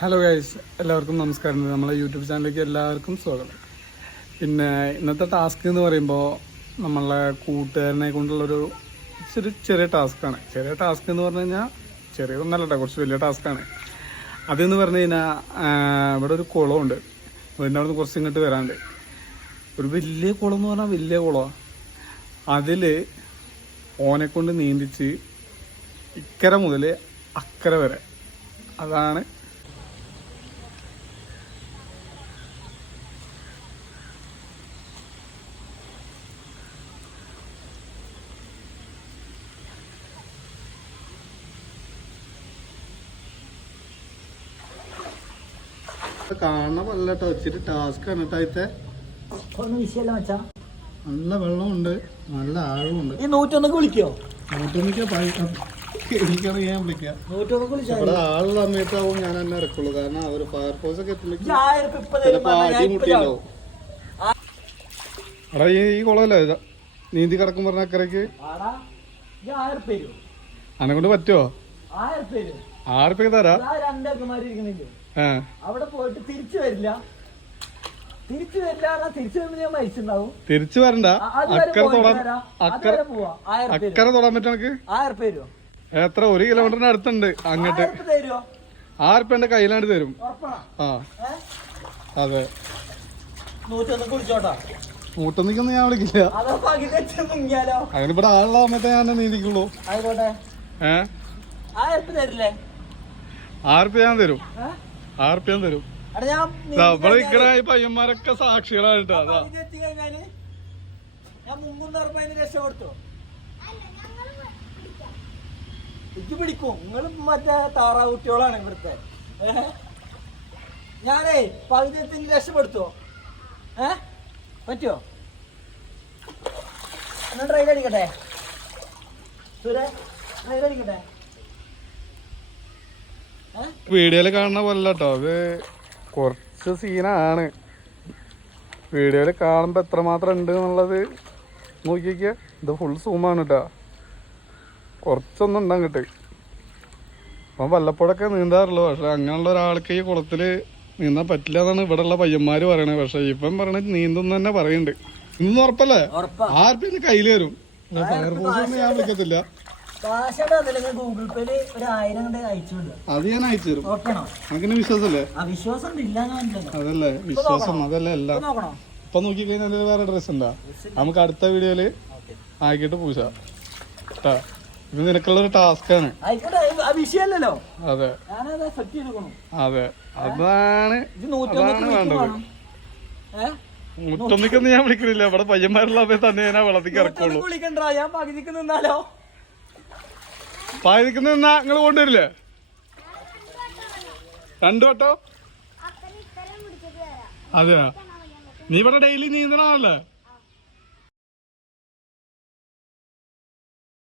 Hello guys, എല്ലാവർക്കും നമസ്കാരം. നമ്മളെ യൂട്യൂബ് ചാനലിലേക്ക് എല്ലാവർക്കും സ്വാഗതം. പിന്നെ ഇന്നത്തെ ടാസ്ക് എന്ന് പറയുമ്പോൾ നമ്മളെ കൂട്ടുകാരനെ കൊണ്ടുള്ളൊരു ചെറിയ ടാസ്ക്കാണ്. ചെറിയ ടാസ്ക് എന്ന് പറഞ്ഞു കഴിഞ്ഞാൽ ചെറിയതൊന്നല്ല കേട്ടോ, കുറച്ച് വലിയ ടാസ്ക്കാണ്. അതെന്ന് പറഞ്ഞു കഴിഞ്ഞാൽ ഇവിടെ ഒരു കുളമുണ്ട്. വീടിൻ്റെ അവിടെ നിന്ന് കുറച്ച് ഇങ്ങോട്ട് വരാണ്ട് ഒരു വലിയ കുളം എന്ന് പറഞ്ഞാൽ വലിയ കുളമാണ്. അതിൽ ഓനെ കൊണ്ട് നീന്തിച്ച് ഇക്കര മുതൽ അക്കര വരെ, അതാണ് കാണുന്ന പോലെ കേട്ടോ. ഇച്ചിരി ടാസ്ക് ആണ് കേട്ടോ. നല്ല വെള്ളമുണ്ട്, നല്ല ആഴമുണ്ട്. ഈ 101 വിളിക്കോ? 101 എനിക്കറിയാൻ വിളിക്കാം. ഇവിടെ ആളുള്ള സമയത്താവും ഞാൻ എന്നെ ഇറക്കുള്ളൂ. കാരണം അവര് ഫയർഫോഴ്സ് ഒക്കെ ചിലപ്പോ അടിമുട്ടിണ്ടാവും. എടാ ഈ കുളമല്ലേ നീന്തി കിടക്കും പറഞ്ഞ അക്കരക്ക് അനെ കൊണ്ട് പറ്റുമോ? 1000 രൂപ തരാ. അവിടെ പോയിട്ട് തിരിച്ചു വരില്ല. തിരിച്ചു വരുമ്പോ ഞാൻ മരിച്ചിട്ടുണ്ടാവും. തിരിച്ചു വരണ്ട. അക്കരെ തൊടാൻ പറ്റും എനിക്ക്. 1000 രൂപ എത്ര? 1 കിലോമീറ്ററിന് അടുത്തുണ്ട് അങ്ങോട്ട്. 1000 രൂപ എന്റെ കയ്യിലാണ്ട് തരും. ആ അതെ. 101 ഞാൻ വിളിക്കില്ല. അങ്ങനെ ഇവിടെ ആളുള്ള സമയത്ത് ഞാൻ നീന്തിക്കുള്ളൂ. 1000 രൂപ തരില്ലേ? 1000 രൂപ ഞാൻ തരും. 1000 രൂപ ഞാൻ തരും. ഇവിടെ ഇക്കറ ഈ പയ്യന്മാരൊക്കെ സാക്ഷികളാണ് കേട്ടോ. അതാ പിടിക്കും. നിങ്ങളും മറ്റേ താറാവുട്ടികളാണ് ഇവിടുത്തെ. ഞാനേ പകുതി രക്ഷപ്പെടുത്തോ? പറ്റുമോ? എന്നാ ട്രെയിൻ അടിക്കട്ടെ ട്രെയിൻ അടിക്കട്ടെ. വീഡിയോയില് കാണുന്ന പോലെ കേട്ടോ, അത് കുറച്ച് സീനാണ്. വീഡിയോയില് കാണുമ്പോ എത്രമാത്രം ഉണ്ട് എന്നുള്ളത് നോക്കിക്ക. ഇത് ഫുൾ സൂമാണ് കേട്ടോ. കുറച്ചൊന്നും ഉണ്ടാകിട്ട്. അപ്പം വല്ലപ്പോഴൊക്കെ നീന്താറുള്ളൂ. പക്ഷെ അങ്ങനെയുള്ള ഒരാൾക്ക് ഈ കുളത്തില് നീന്താൻ പറ്റില്ല എന്നാണ് ഇവിടെ ഉള്ള പയ്യന്മാര് പറയണത്. പക്ഷെ ഇപ്പം പറയണത് നീന്തും തന്നെ പറയുന്നുണ്ട്. ഇന്ന് ഉറപ്പല്ലേ? 1000 രൂപ കയ്യിൽ വരും. ഫയർഫോഴ്സ് ഒന്നും ഞാൻ വിളിക്കത്തില്ല. ഗൂഗിൾ പേയില് 1000 അയച്ചുണ്ട്. അത് ഞാൻ അയച്ചു തരും. അങ്ങനെ വിശ്വാസല്ലേ? അതല്ലേ വിശ്വാസം, അതല്ലേ എല്ലാം. ഇപ്പൊ നോക്കി കഴിഞ്ഞാൽ വേറെ ഡ്രസ് ഉണ്ടാ. നമുക്ക് അടുത്ത വീഡിയോയില് ആക്കിയിട്ട് പൂശ കേട്ടാ. ഇത് നിനക്കുള്ളൊരു ടാസ്ക് ആണ്. അതെ അതെ, അതാണ് വേണ്ടത്. 101 ഞാൻ വിളിക്കുന്നില്ല. ഇവിടെ പയ്യന്മാരുള്ള തന്നെ ഞാൻ വെള്ളത്തിക്ക് ഇറക്കുള്ളൂ. പായതിക്ക് നിന്നാ നിങ്ങൾ കൊണ്ടുവരില്ലേ? 2 വട്ടോ? അതെയാ, നീ ഇവിടെ ഡെയിലി നീന്തണല്ലേ?